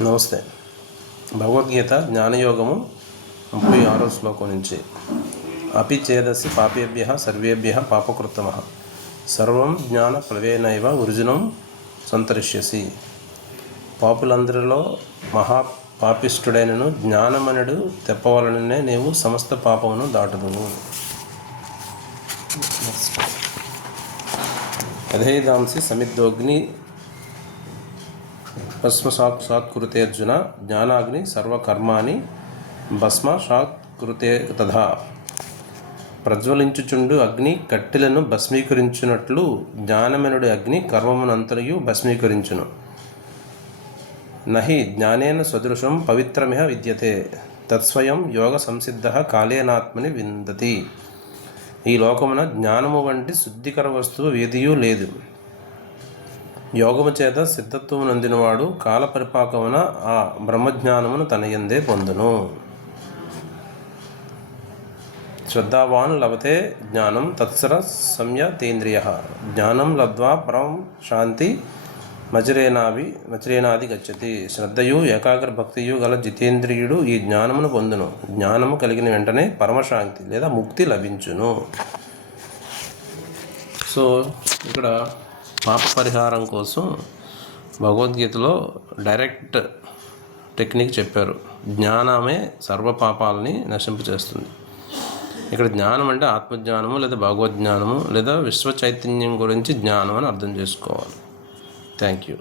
నమస్తే. భగవద్గీత జ్ఞానయోగము ముప్పై ఆరో శ్లోకం నుంచి. అపి చేదసి పాపేభ్య సర్వేభ్య పాపకృత్తమ. సర్వం జ్ఞాన ప్లవేనైవ వృజునం సంతరిష్యసి. పాపులందరిలో మహా పాపిష్ఠుడైనను జ్ఞానమనుడు తెప్పవలననే నీవు సమస్త పాపమును దాటుదువు. అధేదాంసి సమిద్దోగ్ని భస్మ సాత్ సాత్ కురుతే అర్జున జ్ఞానాగ్ని సర్వకర్మాని భస్మ సాత్ కురుతే తథా. ప్రజ్వలించుచుండు అగ్ని కట్టెలను భస్మీకరించున్నట్లు జ్ఞానమనుడి అగ్ని కర్మమునంతరయు భస్మీకరించును. నహి జ్ఞానేన సదృశం పవిత్రమిహ విద్యతే తత్స్వయం యోగ సంసిద్ధ కాలేనాత్మని విందతి. ఈ లోకమున జ్ఞానము వంటి శుద్ధికర వస్తువు ఏదియూ లేదు. యోగము చేత సిద్ధత్వము నందినవాడు కాల పరిపాకమున ఆ బ్రహ్మజ్ఞానమును తనయందే పొందును. శ్రద్ధావాన్ లభతే జ్ఞానం తత్సర సంయతేంద్రియ జ్ఞానం లబ్ధ్వా పరం శాంతి మచిరేనావి మచరేనాది గచ్చతి. శ్రద్ధయు ఏకాగ్ర భక్తియు గల జితేంద్రియుడు ఈ జ్ఞానమును పొందును. జ్ఞానము కలిగిన వెంటనే పరమశాంతి లేదా ముక్తి లభించును. సో ఇక్కడ పాప పరిహారం కోసం భగవద్గీతలో డైరెక్ట్ టెక్నిక్ చెప్పారు. జ్ఞానమే సర్వపాపాలని నశింపచేస్తుంది ఇక్కడ జ్ఞానం అంటే ఆత్మజ్ఞానము లేదా భగవద్జ్ఞానము లేదా విశ్వ చైతన్యం గురించి జ్ఞానం అని అర్థం చేసుకోవాలి. Thank you.